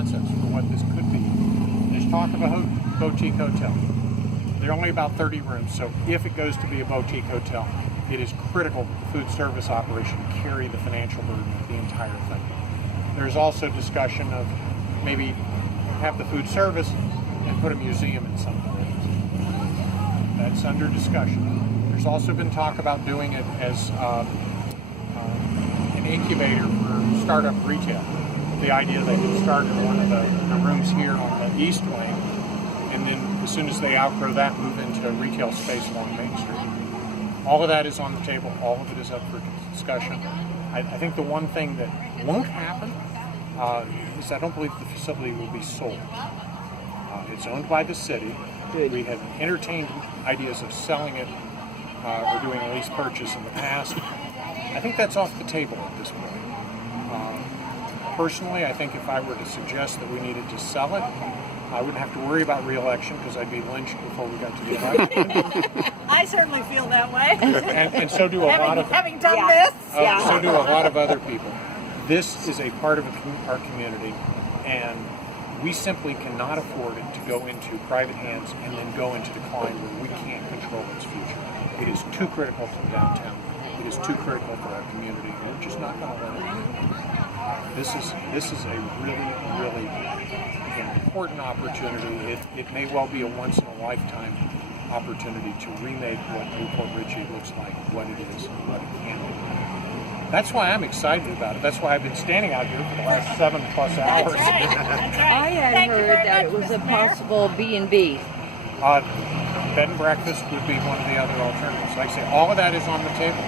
concepts for what this could be. There's talk of a boutique hotel. There are only about 30 rooms, so if it goes to be a boutique hotel, it is critical that the food service operation carry the financial burden of the entire thing. There's also discussion of maybe have the food service and put a museum in some places. That's under discussion. There's also been talk about doing it as an incubator for startup retail. The idea they could start in one of the rooms here on the east wing, and then as soon as they outgrow that, move into a retail space along Main Street. All of that is on the table. All of it is up for discussion. I think the one thing that won't happen is I don't believe the facility will be sold. It's owned by the city. Good. We have entertained ideas of selling it or doing a lease purchase in the past. I think that's off the table at this point. Personally, I think if I were to suggest that we needed to sell it, I wouldn't have to worry about re-election because I'd be lynched before we got to the election. I certainly feel that way. and so do a lot of having done this. so do a lot of other people. This is a part of our community, and we simply cannot afford it to go into private hands and then go into decline where we can't control its future. It is too critical to the downtown. It is too critical for our community. We're just not going to let it happen. This is a really, really important opportunity. It may well be a once-in-a-lifetime opportunity to remake what Newport Richey looks like, what it is, and what it can be. That's why I'm excited about it. That's why I've been standing out here for the last 7+ hours. That's right. That's right. I had heard that it was a possible B&B. Bed and breakfast would be one of the other alternatives. Like I say, all of that is on the table.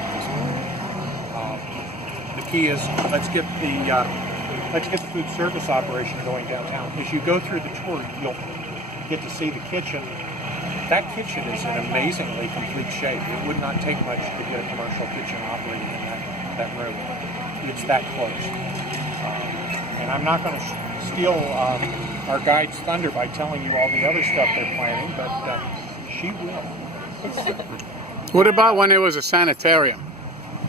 The key is let's get the food service operation going downtown. As you go through the tour, you'll get to see the kitchen. That kitchen is in amazingly complete shape. It would not take much to get a commercial kitchen operating in that room. It's that close. And I'm not going to steal our guide's thunder by telling you all the other stuff they're planning, but she will. What about when it was a sanitarium?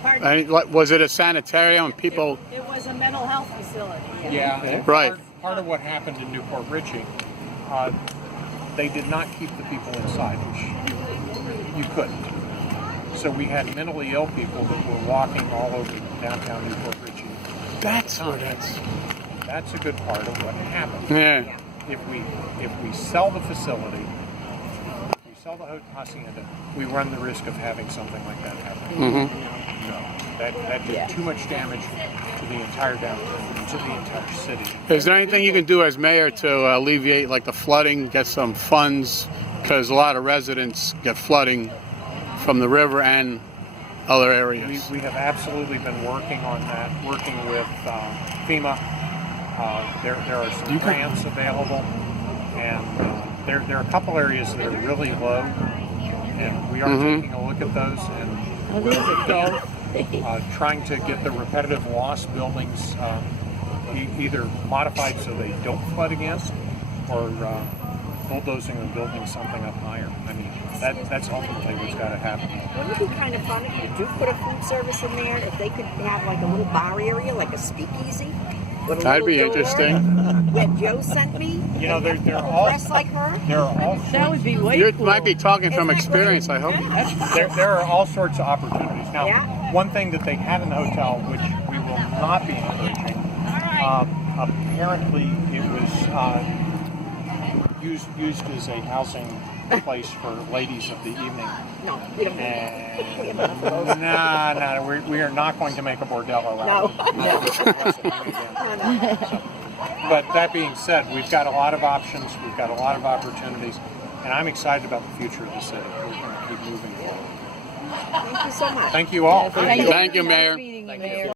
Pardon? Was it a sanitarium and people... It was a mental health facility. Yeah, right. Part of what happened in Newport Richey, they did not keep the people inside, which you couldn't. So we had mentally ill people that were walking all over downtown Newport Richey. That's That's a good part of what happened. Yeah. If we sell the facility, if we sell the Hacienda, we run the risk of having something like that happen. Mm-hmm. No, that did too much damage to the entire downtown, to the entire city. Is there anything you can do as mayor to alleviate like the flooding, get some funds? Because a lot of residents get flooding from the river and other areas. We have absolutely been working on that, working with FEMA. There are some grants available, and there are a couple areas that are really low, and we are taking a look at those and we're trying to get the repetitive loss buildings either modified so they don't flood again, or bulldozing and building something up higher. I mean, that's ultimately what's got to happen. Wouldn't it be kind of fun if you do put a food service in there, if they could have like a little bar area, like a speakeasy? That'd be interesting. Yeah, Joe sent me. You know, they're all dressed like her. There are all That would be way You cool. might be talking from Isn't that experience, great? I hope. there are all sorts of opportunities. Now, Yeah. one thing that they had in the hotel, which we will not be encouraging, apparently it was used as a housing place for ladies of the evening. No, we don't And have enough of those. no, we are not going to make a bordello out of it. But that being said, we've got a lot of options, we've got a lot of opportunities, and I'm excited about the future of the city. We're going to keep moving forward. Thank you so much. Thank you all. Thank you, Mayor. Nice meeting you, Mayor.